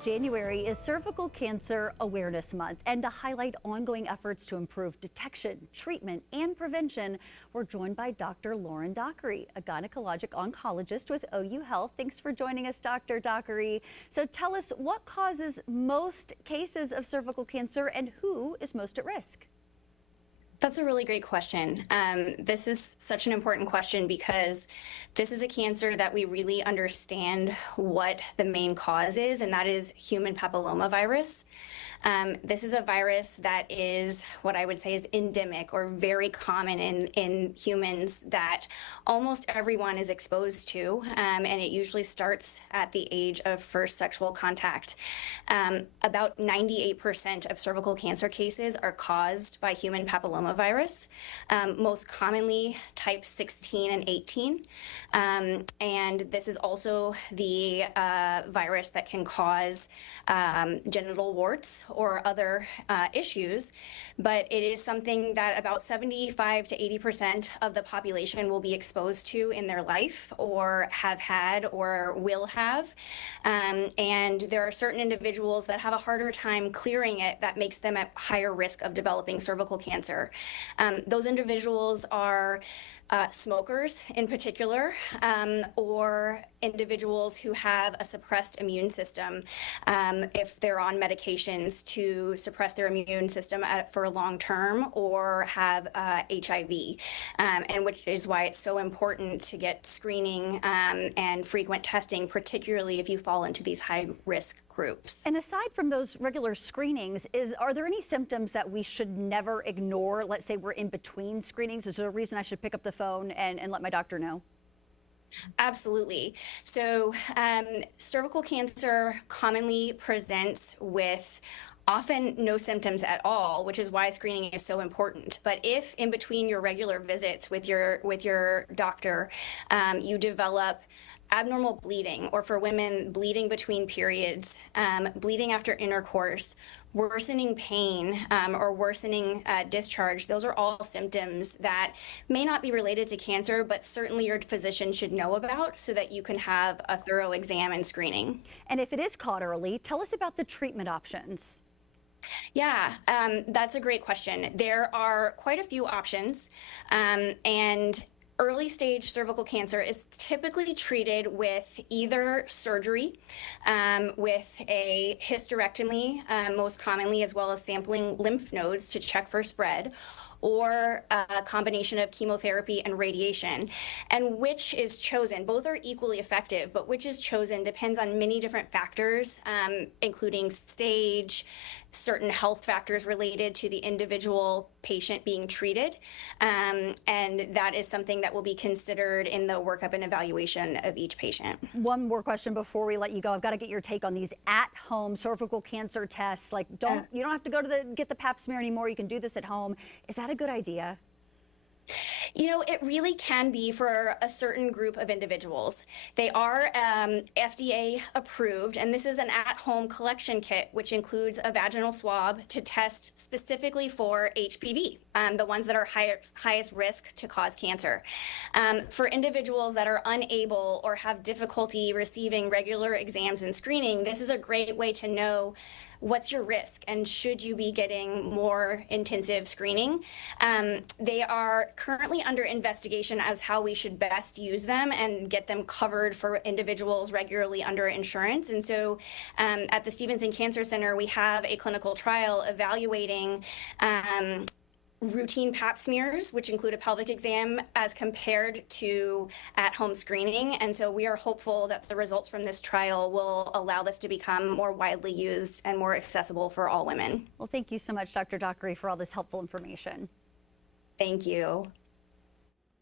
January is Cervical Cancer Awareness Month, and to highlight ongoing efforts to improve detection, treatment, and prevention, we're joined by Dr. Lauren Dockery, a gynecologic oncologist with OU Health. Thanks for joining us, Dr. Dockery. So tell us, what causes most cases of cervical cancer and who is most at risk? That's a really great question. This is such an important question because this is a cancer that we really understand what the main cause is, and that is human papillomavirus. This is a virus that is what I would say is endemic or very common in humans that almost everyone is exposed to, and it usually starts at the age of first sexual contact. About 98% of cervical cancer cases are caused by human papillomavirus, most commonly type 16 and 18. And this is also the virus that can cause genital warts or other issues, but it is something that about 75 to 80% of the population will be exposed to in their life or have had or will have. And there are certain individuals that have a harder time clearing it that makes them at higher risk of developing cervical cancer. Those individuals are smokers in particular, or individuals who have a suppressed immune system, if they're on medications to suppress their immune system for long term, or have HIV, and which is why it's so important to get screening and frequent testing, particularly if you fall into these high risk groups. And aside from those regular screenings, are there any symptoms that we should never ignore? Let's say we're in between screenings. Is there a reason I should pick up the phone and let my doctor know? Absolutely. So cervical cancer commonly presents with often no symptoms at all, which is why screening is so important. But if in between your regular visits with your doctor, you develop abnormal bleeding, or for women, bleeding between periods, bleeding after intercourse, worsening pain, or worsening discharge, those are all symptoms that may not be related to cancer, but certainly your physician should know about so that you can have a thorough exam and screening. And if it is caught early, tell us about the treatment options. Yeah, that's a great question. There are quite a few options, and early stage cervical cancer is typically treated with either surgery, with a hysterectomy, most commonly, as well as sampling lymph nodes to check for spread, or a combination of chemotherapy and radiation. And which is chosen, both are equally effective, but which is chosen depends on many different factors, including stage, certain health factors related to the individual patient being treated. And that is something that will be considered in the workup and evaluation of each patient. One more question before we let you go. I've got to get your take on these at-home cervical cancer tests. Like, you don't have to go to get the pap smear anymore. You can do this at home. Is that a good idea? You know, it really can be for a certain group of individuals. They are FDA approved, and this is an at-home collection kit, which includes a vaginal swab to test specifically for HPV, the ones that are highest risk to cause cancer. For individuals that are unable or have difficulty receiving regular exams and screening, this is a great way to know what's your risk and should you be getting more intensive screening. They are currently under investigation as how we should best use them and get them covered for individuals regularly under insurance. And so at the Stevenson Cancer Center, we have a clinical trial evaluating routine pap smears, which include a pelvic exam, as compared to at-home screening. And so we are hopeful that the results from this trial will allow this to become more widely used and more accessible for all women. Well, thank you so much, Dr. Dockery, for all this helpful information. Thank you.